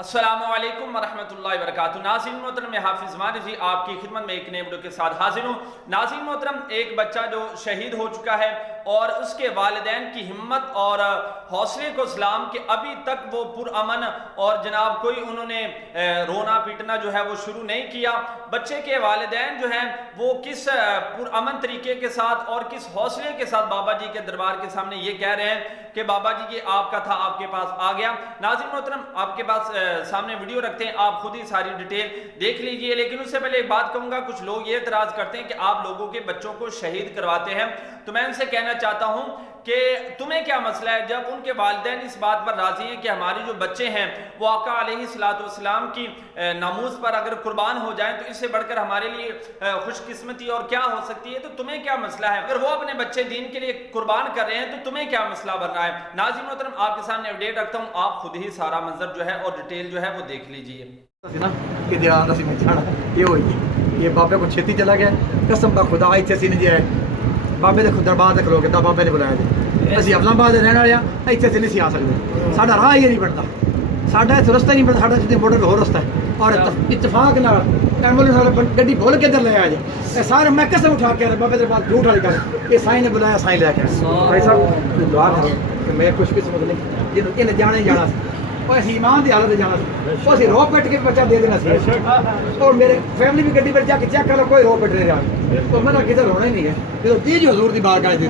अस्सलामुअलैकुम वरहमतुल्लाहि वबरकातुहू। नाज़रीन मोहतरम, मैं हाफिज़ मानी जी आपकी खिदमत में एक नए वीडियो के साथ हाजिर हूँ। नाज़रीन मोहतरम, एक बच्चा जो शहीद हो चुका है और उसके वालिदैन की हिम्मत और हौसले को सलाम कि अभी तक वो पुरअमन और जनाब कोई उन्होंने रोना पीटना जो है वो शुरू नहीं किया। बच्चे के वालिदैन जो हैं वो किस पुरअमन तरीके के साथ और किस हौसले के साथ बाबा जी के दरबार के सामने ये कह रहे हैं कि बाबा जी ये आपका था, आपके पास आ गया। नाज़रीन मोहतरम, आपके पास सामने वीडियो रखते हैं, आप खुद ही सारी डिटेल देख लीजिए। लेकिन उससे पहले एक बात कहूंगा, कुछ लोग ये एतराज करते हैं कि आप लोगों के बच्चों को शहीद करवाते हैं, तो मैं उनसे कहना चाहता हूं कि तुम्हें क्या मसला है। जब उनके वालिदैन इस बात पर राजी हैं कि हमारे जो बच्चे हैं वो आका अलैहिस्सलाम की नामूस पर अगर कुर्बान हो जाएं तो इससे बढ़कर हमारे लिए खुशकिस्मती और क्या हो सकती है, तो तुम्हें क्या मसला है। अगर वो अपने बच्चे दीन के लिए कुर्बान कर रहे हैं तो तुम्हें क्या मसला बन रहा है। नाज़रीन मोहतरम, आपके सामने अपडेट रखता हूँ, आप खुद ही सारा मंजर जो है और डिटेल जो है वो देख लीजिए। ये बाबे को छेती चला गया, कसम का खुदा इतने सी नहीं है बाबे के दरबार तक लोग बाबे ने बुलाया थे। असं इस्लामाबाद रहने वाले हैं, इतने से नहीं आ सकते, साडा राह ही नहीं बनता, साडा इतना रस्ता नहीं बनता, साडा जितने बॉर्डर होर रस्ता है। और इतफाक ना एम्बुलेंस वाले गड्डी बोल के इधर ले आया जी सारे, मैं कसम उठा के बाबे के पास झूठ वाली गल, ये साईं ने बुलाया, साईं लेके भाई साहब दुआ करो कि मैं खुशकिस्मत नहीं इन्हें जाने ही जाना और ईमान की हालत जाना वो रो पेट के बच्चा दे देना सी। और मेरे फैमिली भी गड्डी पर जाके चेक करो, कोई रो पेट नहीं रहा, तो मेरा किधर होना ही नहीं है। तो जी जी हजूर की बात कर देती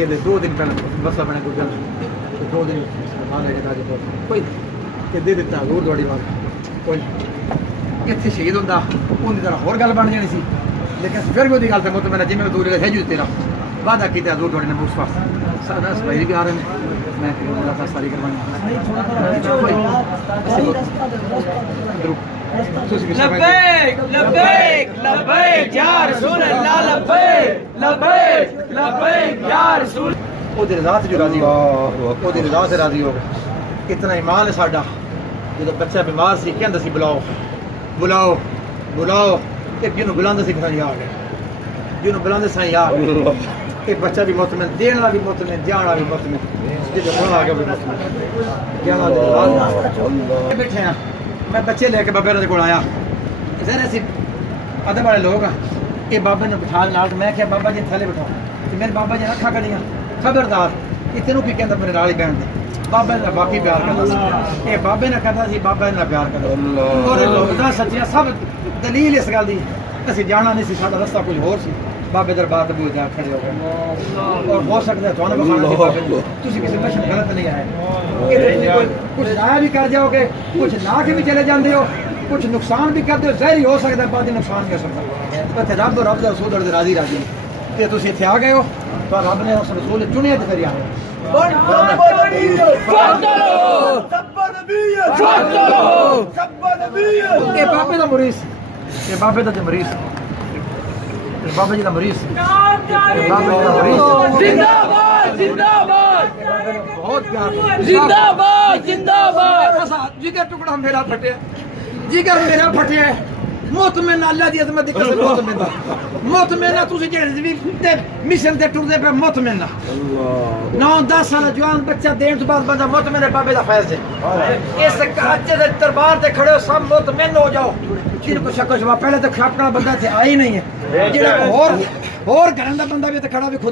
ये 2 दिन पहले बस अपने कोई गल 2 दिन कोई दे देता हजूर थोड़ी बात कोई इतने शहीद होंदा उनकी तरह होर गल बन जानी सी। लेकिन फिर भी वही गल तो मेरा जिम्मे दूर है जू तेरा वादा किया हजूर थोड़े ने मुझ पास भाई भी आ रहे हैं, मैं सारी करवानी लब्बैक लब्बैक लब्बैक या रसूल अल्लाह, लब्बैक लब्बैक लब्बैक या रसूल। ओदी रज़ा से जो राजी हो, ओदी रज़ा से राजी हो। इतना ईमान है साडा, जो बच्चा बीमार सी कहंदा सी बुलाओ बुलाओ बुलाओ, एक जिन्हों बुलांदा सी साईं आ गया, जिन्हों बुलांदे साईं आ गया। एक बच्चा भी मुतमिन, देने वाला भी मुतमिन, जाने वाला भी मुतमिन, जिन्हों आ गया भी मुतमिन। क्या हाल बैठे हैं, मैं बच्चे लेके बाबे को आया, जरा सी अदब वाले लोग ये बाबे ने बिठा नाल, मैं क्या बाबा जी थले बिठाओ, तो मेरे बाबा जी रखा करियाँ खबरदार इतनों की कहता मेरे नाल ही बहन दे। बाबे ने बाकी प्यार करता ये बाबे ने कहता सी, बाबे ने प्यार करता और लोग सच्चियां सब दलील इस गल दी। असीं जाना नहीं सी, साडा रस्ता कुछ होर सी, बाबे दरबार ते जा खड़े हो गए। और हो सकता है तुहानू बखाना सी बाबे ने, तुसीं किसी मशहूर गलत नहीं आए, कुछ लाया भी कर जाओगे, कुछ ला के भी चले जाते हो, कुछ नुकसान भी करते हो, जहर हो सकता है, बाद नुकसान कर सकता है। रब रब का रसूल राजी राजी ते तुसीं इत्थे आ गए हो, तो रब ने उस रसूल चुनिया ते फिर आए। ये बाबे का मरीज, ये बाबे का मरीज, बाबा जी का मरीज, बाबा जी का मरीज जिंदाबाद जिंदाबाद बहुत प्यार, जिंदाबाद जिंदाबाद। जिगर टुकड़ा मेरा फटे, जिगर मेरा फटे, मुतमिन अल्लाह दी अज़मत दी कसम, मुतमिन मुतमिन तुसीं जेहड़े भी ते मिशन ते टुरदे पे मुतमिन 9-10 साल जवान बच्चा देने तो बाद बंदा मुतमिन है। बाबे दा फैज़ है, इस अच्छे दे दरबार ते खड़े हो सब मुतमिन हो जाओ। जिनको शक शुबा पहले तो अपना बंदा थे आई नहीं है, जेड़ा और घरन दा बंदा भी ते खड़ा भी खुदा